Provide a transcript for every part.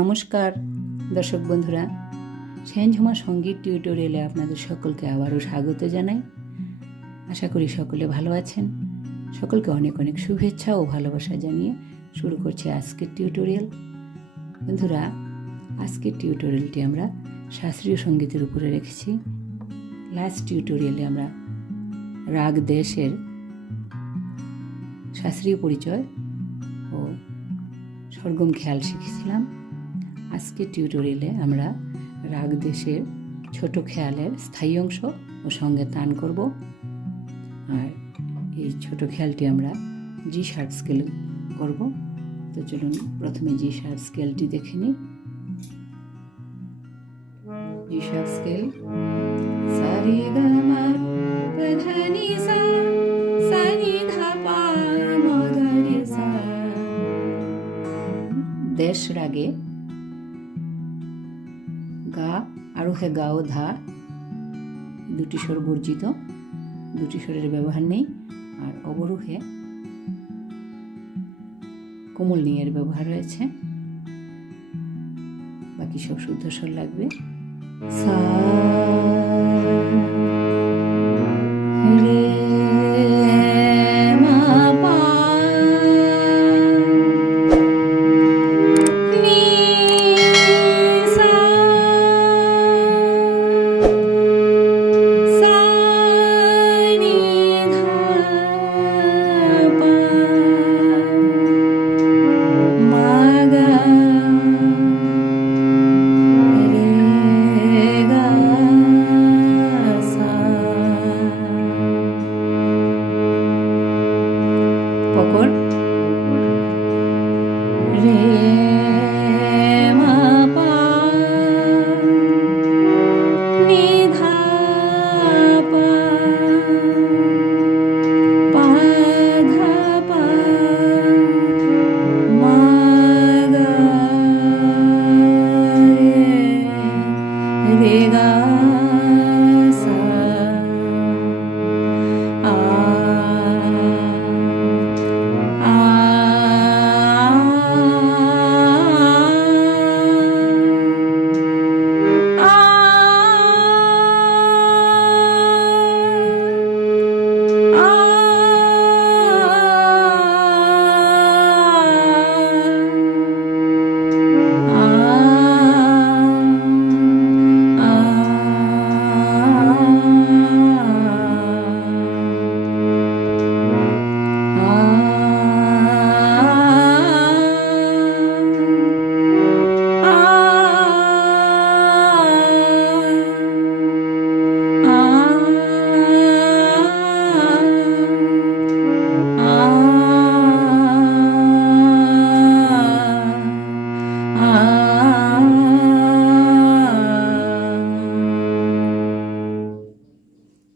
নমস্কার দর্শক বন্ধুরা, সেনঝুমা সঙ্গীত টিউটোরিয়ালে আপনাদের সকলকে আবারও স্বাগত জানাই। আশা করি সকলে ভালো আছেন। সকলকে অনেক অনেক শুভেচ্ছা ও ভালোবাসা জানিয়ে শুরু করছি আজকের টিউটোরিয়াল। বন্ধুরা, আজকের টিউটোরিয়ালটি আমরা শাস্ত্রীয় সঙ্গীতের উপরে রেখেছি। লাস্ট টিউটোরিয়ালে আমরা রাগ দেশের শাস্ত্রীয় পরিচয় ও সরগম খেয়াল শিখেছিলাম। আজকের টিউটোরিয়ালে আমরা রাগ দেশের ছোট খেয়ালের স্থায়ী অংশ ও সঙ্গে তান করব। আর এই ছোট খেয়ালটি আমরা জি শার্প স্কেল করব। তো চলুন প্রথমে জি শার্প স্কেলটি দেখে নিই। জি শার্প স্কেল সা রে গা মা পা ধা নি সা সা নি ধা পা মা গা রে সা। দেশ রাগে গা আরোহে গা ও ধা দুটি স্বর বর্জিত, দুটি স্বরের ব্যবহার নেই। আর অবরোহে কোমল নিয়ের ব্যবহার রয়েছে। বাকি সব শুদ্ধ স্বর লাগবে। সা রে মা পা নি সা সা নি ধা পা মা গা রে গা সা। পকর রে মা পা নি ধা পা পা ধা পা মা গা রে গা সা। আ আ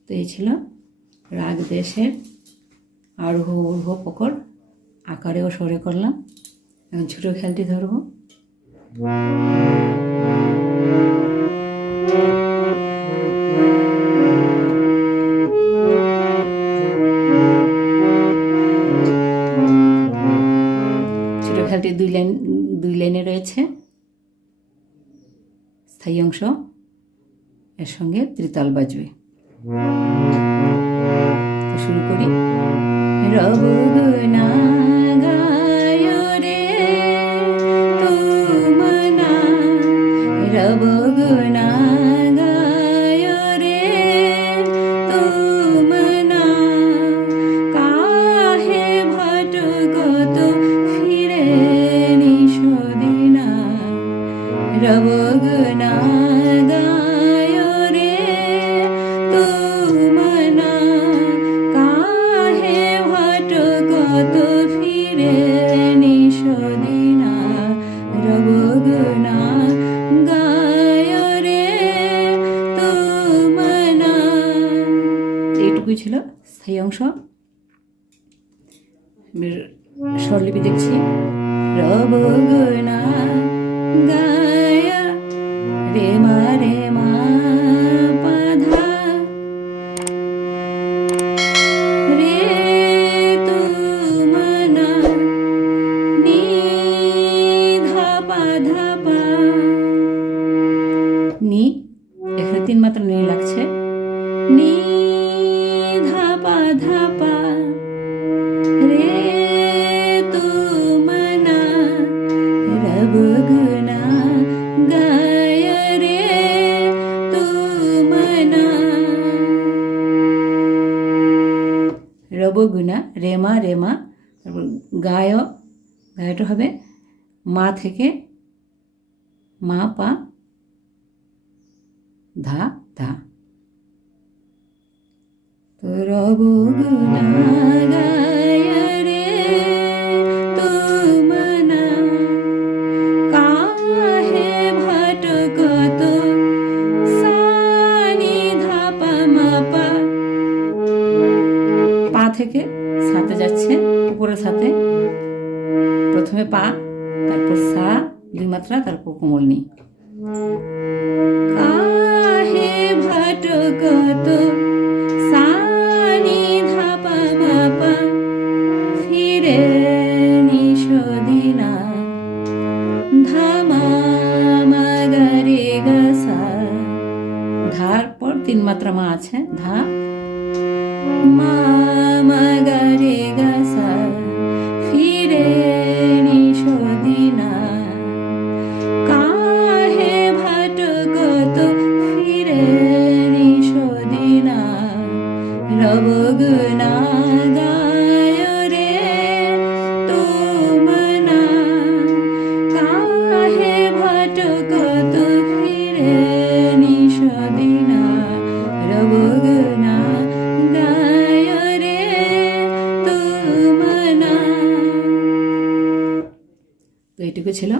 তো এই ছিল রাগ দেশের আরোহ অবরোহ পকর। আকারে ও স্বরে করলাম। এখন ছোট খেয়ালটি ধরবো। ছোট খেয়ালটি দুই লাইনে রয়েছে। স্থায়ী অংশ এর সঙ্গে ত্রিতাল বাজবে। তো শুরু করি। রব গুনা গায় রে তুমনা, রব গুনা গায় রে তুমনা, কাহে ভটকত ফিরে নিশদিনা। রব গুনা গায় রে তুমনা, কাহে ভটকত ফিরে নিশদিনা। রব গুনা গায় রে তুমনা। এইটুকুই ছিল স্থায়ী অংশ। স্বরলিপি দেখছি। রব গুনা গায় রে মা পা ধা রে তুমনা নি ধা পা ধা পা রেমা রেমা, তারপর গায়, গায়টা হবে মা থেকে মা পা ধা ধা। তো রব গুনা গায় রে তুমনা কাহে ভটকত সানি ধা পা মা পা। পা থেকে সাথে যাচ্ছে, উপরের সাথে প্রথমে পা, তারপর সা 2 মাত্রা, তারপর কোমলনি। কাহে ভটকত সানি ধা পা মা পা ফিরে নিশদিনা ধা মা মা গা রে গা সা। ধার পর 3 মাত্রা মা আছে, ধা মা মা গা রে গা সা ফিরে নিশদিনা কাহে ভটকত ফিরে নিশদিনা। রব গুনা গায় রে তুমনা কাহে ভটকত ফিরে নিশদিনা। রব গুনা গায় রে তুমনা। তো এইটুকু ছিল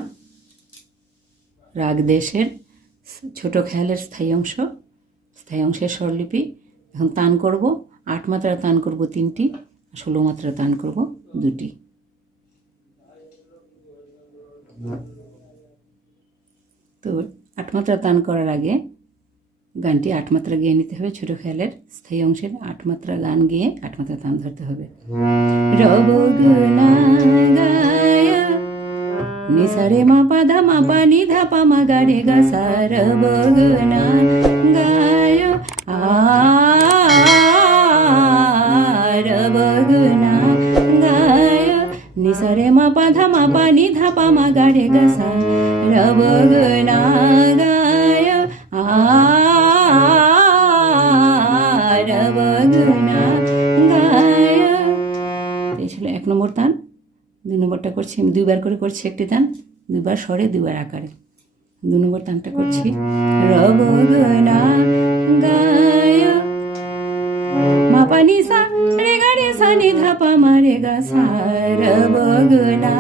রাগ দেশের ছোট খেয়ালের স্থায়ী অংশ, স্থায়ী অংশের স্বরলিপি। এখন তান করব, 8 মাত্রা তান করব 3টি, 16 মাত্রা তান করব 2টি। তো 8 মাত্রা তান করার আগে গানটি 8 মাত্রা গেয়ে নিতে হবে। ছোট খেয়ালের স্থায়ী অংশের 8 মাত্রা গান গেয়ে 8 মাত্রা তান ধরতে হবে। রব গুনা গায় নিসা রে মা পা ধা মা পা নি ধা পা মা গা রে গা সা। রব গুনা গায় রব গুনা গায় নিসা রে মা পা ধা মা পা নি ধা পা মা গা রে গা সা। রব গুনা গায় রব গুনা গায়। এই ছিল 1 নম্বর তান। 2 নম্বরটা করছি আমি 2 বার করে করছি, একটি তান 2 বার স্বরে 2 বার আকারে। 2 নম্বর তানটা করছি রব গুনা গায় মা পা নি সা রে গা রে সা নি ধা পা মা রে গা সা। রব গুনা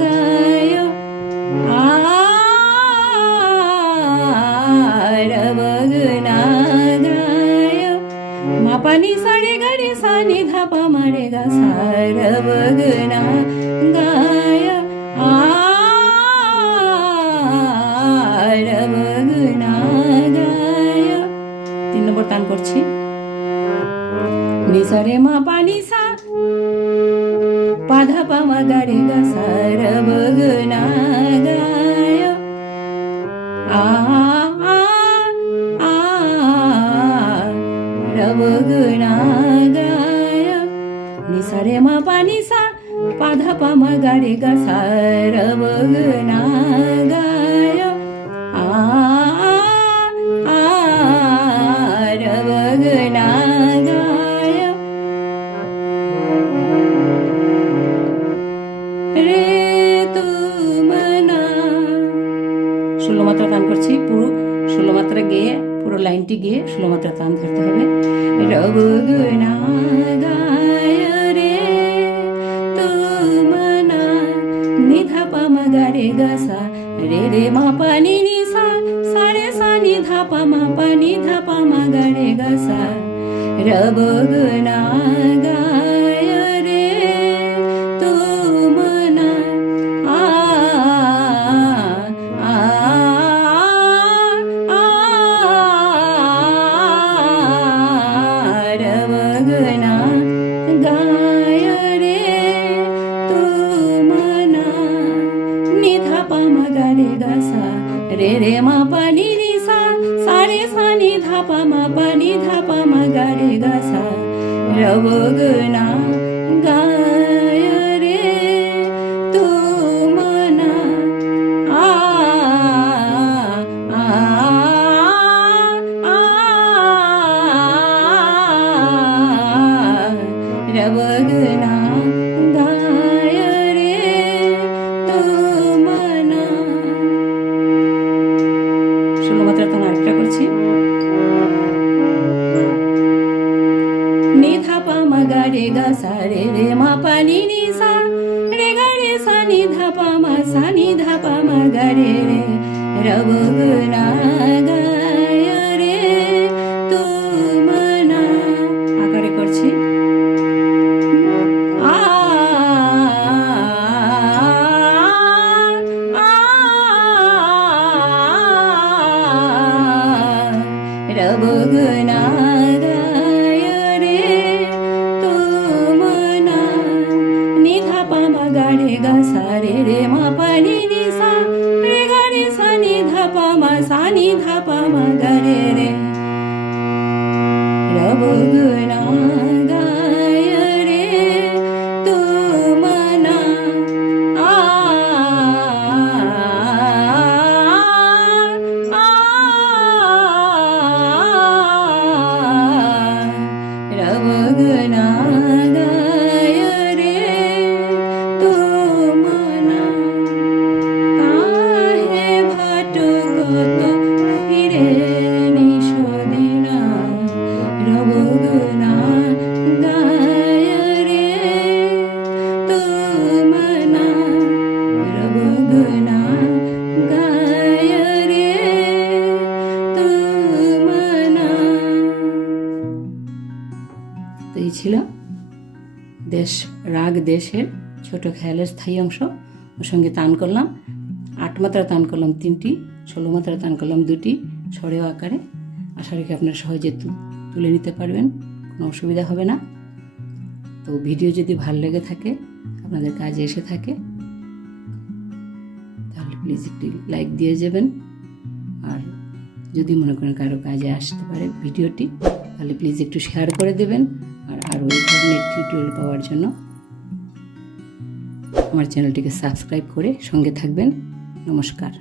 গায় রব গুনা গায় মা পা নি সা রে গা রে সা নি ধা পা মা রে গা সা। রব গুনা গায় রব গুনা গায়। 3 নম্বর তান করছি নিসা রে মা পা নি সা পা ধা পা মা গা রে গা সা। রব গুনা গায় রব গুনা গায় নিসা রে মা পা নি সা পা ধা পা মা গা রে গা সা। রব গুনা গায় রব গুনা গায় রে তুমনা। 16 মাত্রা তান করছি, পুরো 16 মাত্রা গেয়ে পুরো লাইনটি গিয়ে 16 মাত্রা তান ধরতে হবে। রব গুনা গায় রে তুমনা নি ধা পা মা গা রে গা সা। রে রে মা পা নি নি সা সা রে সা নি ধা পা মা পা নি ধা পা মা গা রে গা সা। রব গুনা গায় রে তুমনা রব গুনা গায় রে তুমনা নি ধা পা মা গা রে গা সা। রে রে মা পা নি নি সা সা রে সা নি ধা পা মা পা নি ধা পা মা গা রে গা সা। রব গগনা গায় রে তুমনা। ষোলো মাত্রা তান আরেকটা করছি। নি ধা পা মা গা রে গা সা রে রে মা পা নি নি সা রে গা রে সা নি ধা পা মা সা নি ধা পা মা গা রে রে রব গুনা গায় রে তুমনা। আকারে করছি। আ রব গুনা গায় রে তুমনা। নি ধা পা মা গা রে গা সা রে রে মা পা নি নি সা রে গা রে সা নি ধা পা মা সা নি ধা পা মা গা রে রে রব গুনা গায় রে তুমনা। আ রব গুনা গায় রে তুমনা। কাহে ভাটকত ফিরে নিশদিনা রব গুনা গায় রে তুমনা। রব গুনা গায় রে তুমনা। তো এই ছিল দেশ রাগ দেশের ছোট খেয়ালের স্থায়ী অংশ। ওর সঙ্গে তান করলাম 8 মাত্রা তান করলাম 3টি, 16 মাত্রা তান করলাম 2টি স্বরেও আকারে। আশা রাখি আপনারা সহজে তুলে নিতে পারবেন, কোনো অসুবিধা হবে না। তো ভিডিও যদি ভালো লেগে থাকে, আপনাদের কাজে এসে থাকে, তাহলে প্লিজ একটি লাইক দিয়ে যাবেন। আর যদি মনে করেন কারো কাজে আসতে পারে ভিডিওটি, তাহলে প্লিজ একটু শেয়ার করে দেবেন। আর আরও এই ধরনের টিউটোরিয়াল পাওয়ার জন্য আমার চ্যানেলটিকে সাবস্ক্রাইব করে সঙ্গে থাকবেন। নমস্কার।